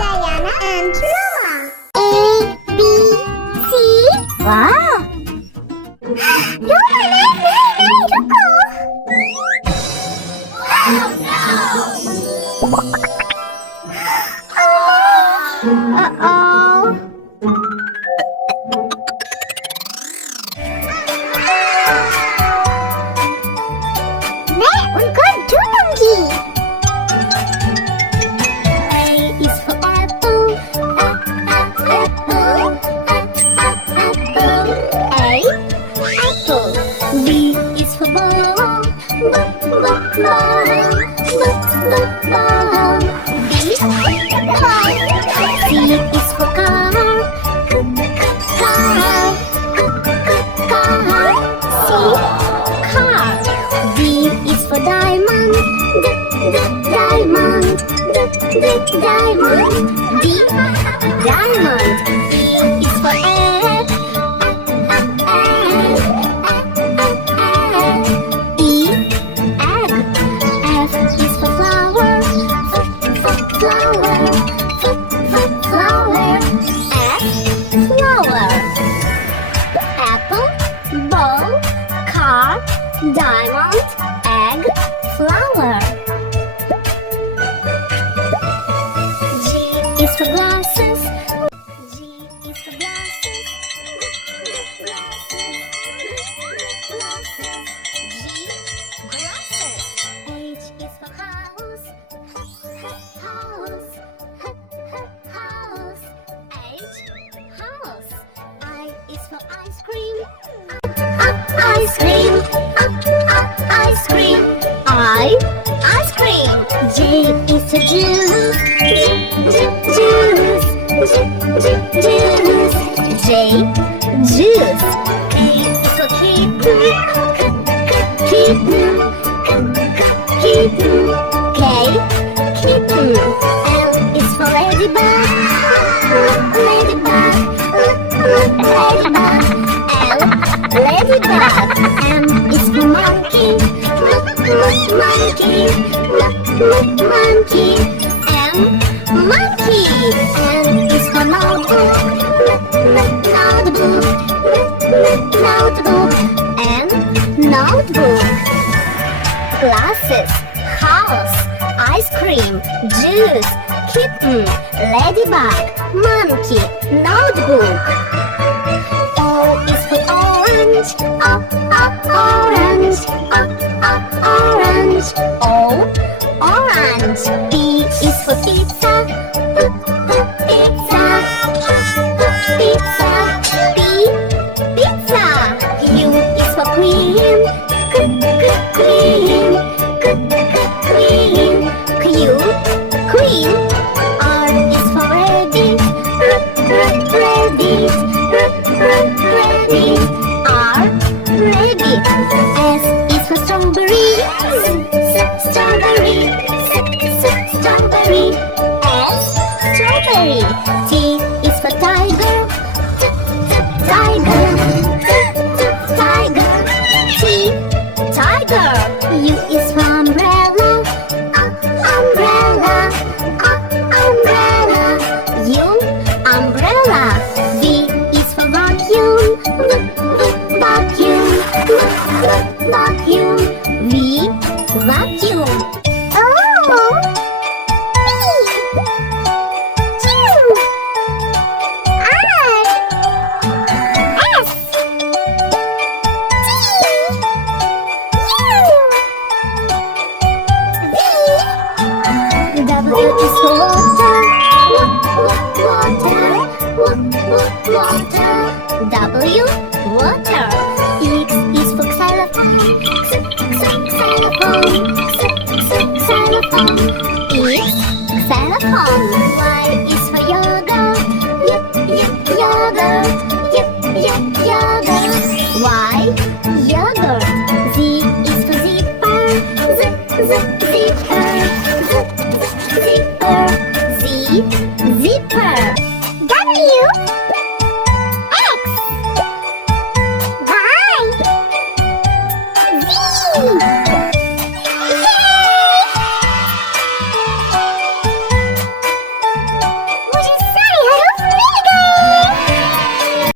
Diana and Roma. A, B, C. Wow! Roma, nahi, ruko. Uh-oh. मैं उनको ढूंढूंगी। A is for apple, apple, apple. A, apple. B is for ball, ball. B, ball. C is for car, car. C, car. D is for diamond, diamond. D, diamond. E is for egg, E, egg. F is for flower, flower. F, flower. Apple, ball, car, diamond, egg, flower. G is for glasses. G is for glasses. G, glasses. H is for house. House. H, house. I is for ice cream. Ice cream. Ice cream. I, ice cream. J is for juice. Juice. J, juice. K is for kitten. K, kitten. L is for ladybug. L, ladybug. M is for monkey. Monkey. M, monkey. N is for notebook. N, notebook. Glasses, house, ice cream, juice, kitten, ladybug, monkey, notebook. O is for orange. Orange. O, orange. P is for pizza. P, pizza. U is for queen. Q, queen. R is for rabbit. R, rabbit. S is for strawberry. Strawberry. S, strawberry. T is for tiger. Tiger. T, tiger. U is for umbrella. Umbrella. U, umbrella. V is for vacuum. Vacuum. V, vacuum. Oh! W is for water. W,